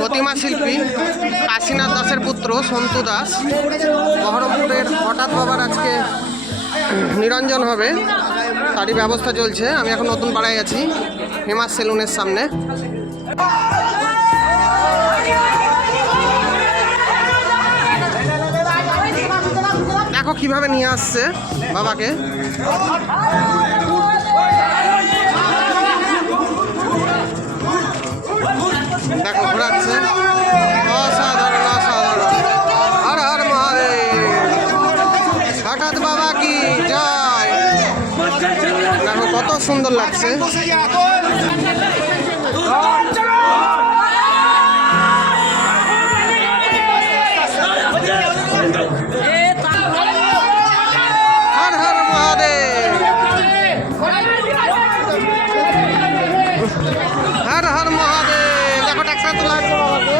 প্রতিমা শিল্পী কাশীনাথ দাসের পুত্র সন্তু দাস। বহরমপুরের হঠাৎ বাবার আজকে নিরঞ্জন হবে। তারই ব্যবস্থা চলছে। আমি এখন নতুন পাড়ায় আছি হেমাস সেলুনের সামনে। দেখো কীভাবে নিয়ে আসছে বাবাকে। দেখো, ঘোরাচ্ছে। অসাধারণ অসাধারণ। হর হর মহাদেব। হঠাৎ বাবা কি? জয়। দেখো, কত সুন্দর লাগছে। হর হর মহাদেব। ট্যাক্সা তোলা হচ্ছে বাবাকে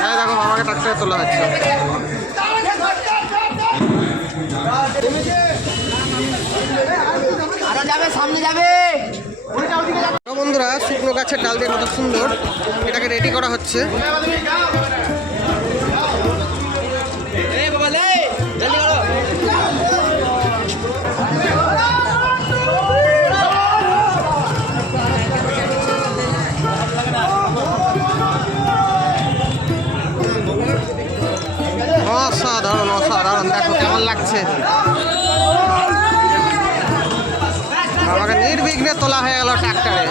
হ্যাঁ দেখো বাবাকে ট্যাক্সা তোলা হচ্ছে আরও যাবে সামনে যাবে। বন্ধুরা শুকনো গাছের ডাল দিয়ে কত সুন্দর। এটাকে রেডি করা হচ্ছে। আমাকে নির্বিঘ্নে তোলা হয়ে গেল ট্রাক্টরে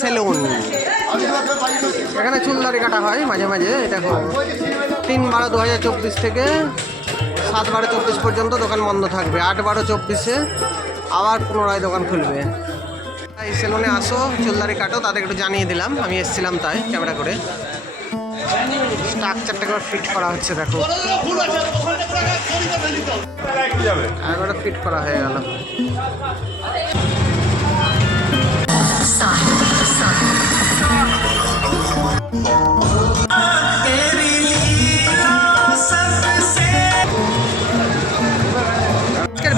সেলুন এখানে চুল দাড়ি কাটা হয় মাঝে মাঝে দেখো। তিন বারো দু হাজার চব্বিশ থেকে সাত বারো চব্বিশ পর্যন্ত দোকান বন্ধ থাকবে। আট বারো চব্বিশে আবার পুনরায় দোকান খুলবে। এই সেলুনে আসো চুল দাড়ি কাটো তাদের একটু জানিয়ে দিলাম। আমি এসেছিলাম তাই, ক্যামেরা করে। স্ট্রাকচারটা করে ফিট করা হচ্ছে, দেখো। একবারে ফিট করা হয়ে গেল।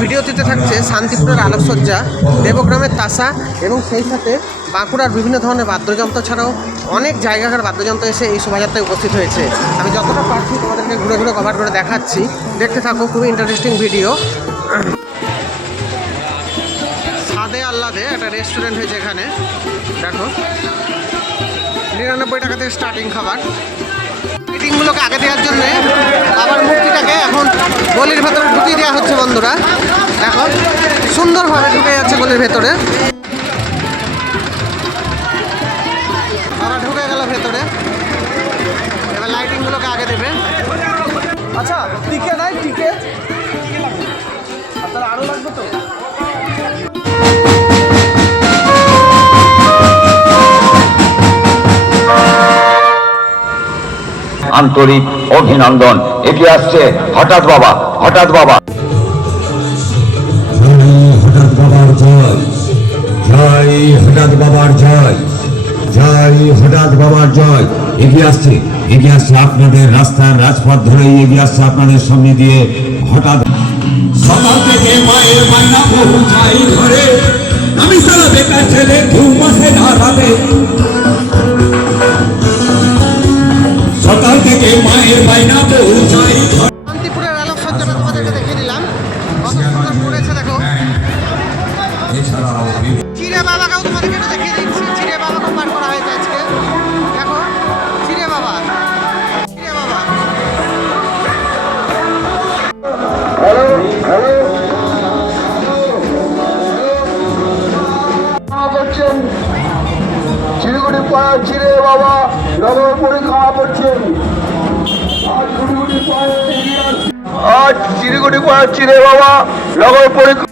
ভিডিওটিতে থাকছে শান্তিপুরের আলোকসজ্জা, দেবগ্রামের তাসা এবং সেই সাথে বাঁকুড়ার বিভিন্ন ধরনের বাদ্যযন্ত্র ছাড়াও অনেক জায়গাকার বাদ্যযন্ত্র এসে এই শোভাযাত্রায় উপস্থিত হয়েছে। আমি যতটা পারছি তোমাদেরকে ঘুরে ঘুরে কভার করে দেখাচ্ছি। দেখতে থাকো, খুবই ইন্টারেস্টিং ভিডিও সাদে আল্লাদে একটা রেস্টুরেন্ট হয়েছে এখানে। দেখো, নিরানব্বই টাকা থেকে স্টার্টিং খাবার। মিটিংগুলোকে আগে দেওয়ার জন্য আবার মূর্তিটাকে এখন গলির ভেতরে ঢুকিয়ে দেওয়া হচ্ছে বন্ধুরা। এখন সুন্দরভাবে ঢুকে যাচ্ছে গলির ভেতরে। ঢুকে গেল ভেতরে। এবার লাইটিংগুলোকে আগে দেবে। আচ্ছা আন্তরিক অভিনন্দন। এগিয়ে আসছে হঠাৎ বাবা হঠাৎ বাবা। হঠাৎ বাবার জয়। জয় হঠাৎ বাবার জয়। জয় হঠাৎ বাবার জয়। এগিয়ে আসছে এগিয়ে আসছে আপনাদের রাস্তার রাজপথ ধরে এগিয়ে আসছে আপনাদের সামনে দিয়ে হঠাৎ সকাল থেকে মায়ের মাইনা পৌঁছাই ঘরে আমি সারা বেকার ছেলে মায়ের মাইনা চিড়িগুড়ি পাড়া চিড়ে বাবা। নগর পরিক্রমা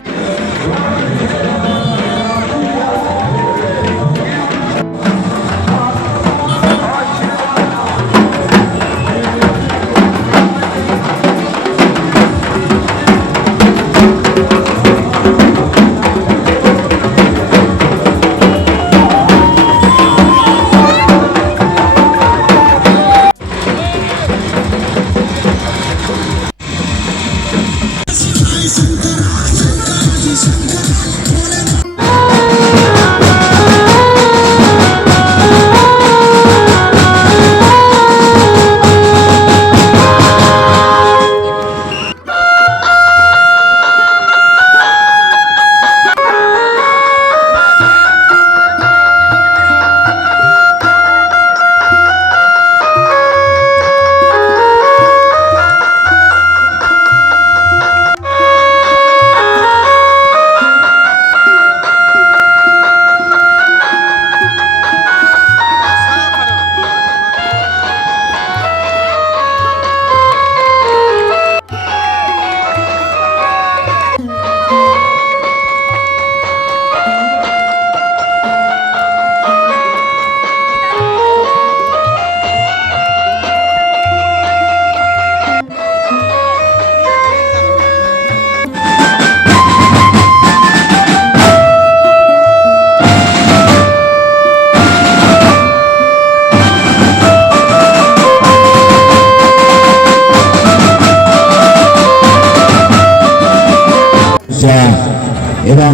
এবং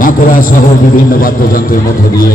বাঁকুড়া সহ বিভিন্ন বাদ্যযন্ত্রের মধ্য দিয়ে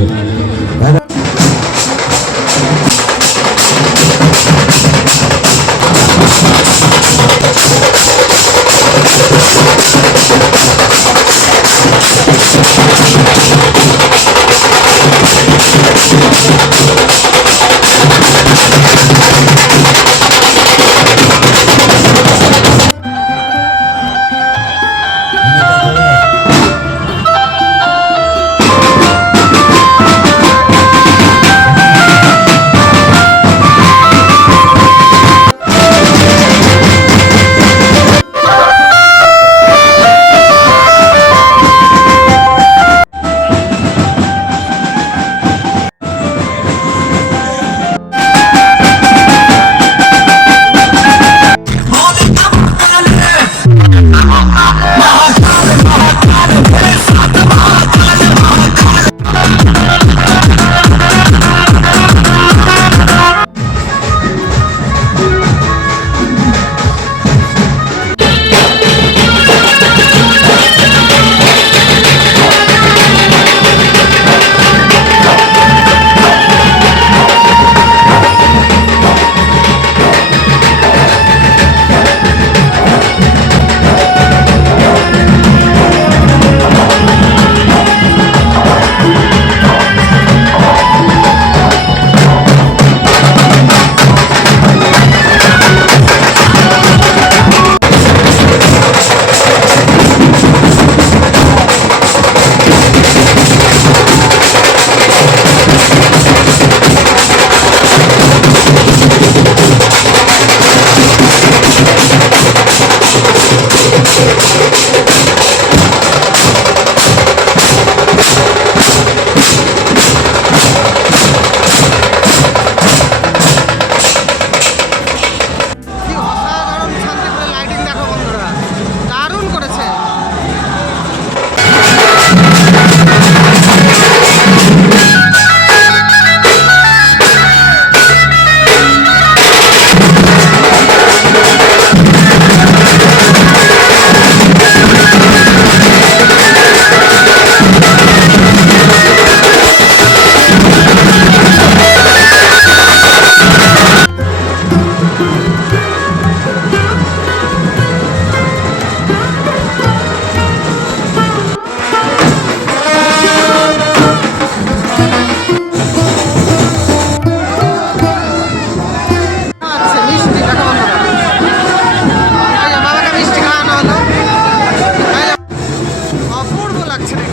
অপূর্ব লাগছে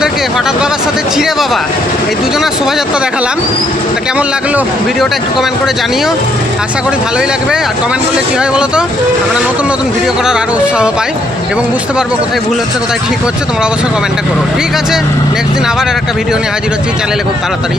তোমাদেরকে হঠাৎ বাবার সাথে চিড়ে বাবা, এই দুজনের শোভাযাত্রা দেখালাম। তা কেমন লাগল ভিডিওটা একটু কমেন্ট করে জানিও। আশা করি ভালোই লাগবে। আর কমেন্ট করলে কী হয় বলো তো আমরা নতুন নতুন ভিডিও করার আরও উৎসাহ পাই এবং বুঝতে পারব কোথায় ভুল হচ্ছে, কোথায় ঠিক হচ্ছে। তোমরা অবশ্যই কমেন্টটা করো। ঠিক আছে? নেক্সট দিন আবার আর একটা ভিডিও নিয়ে হাজির হচ্ছি। চ্যানেলে খুব তাড়াতাড়ি।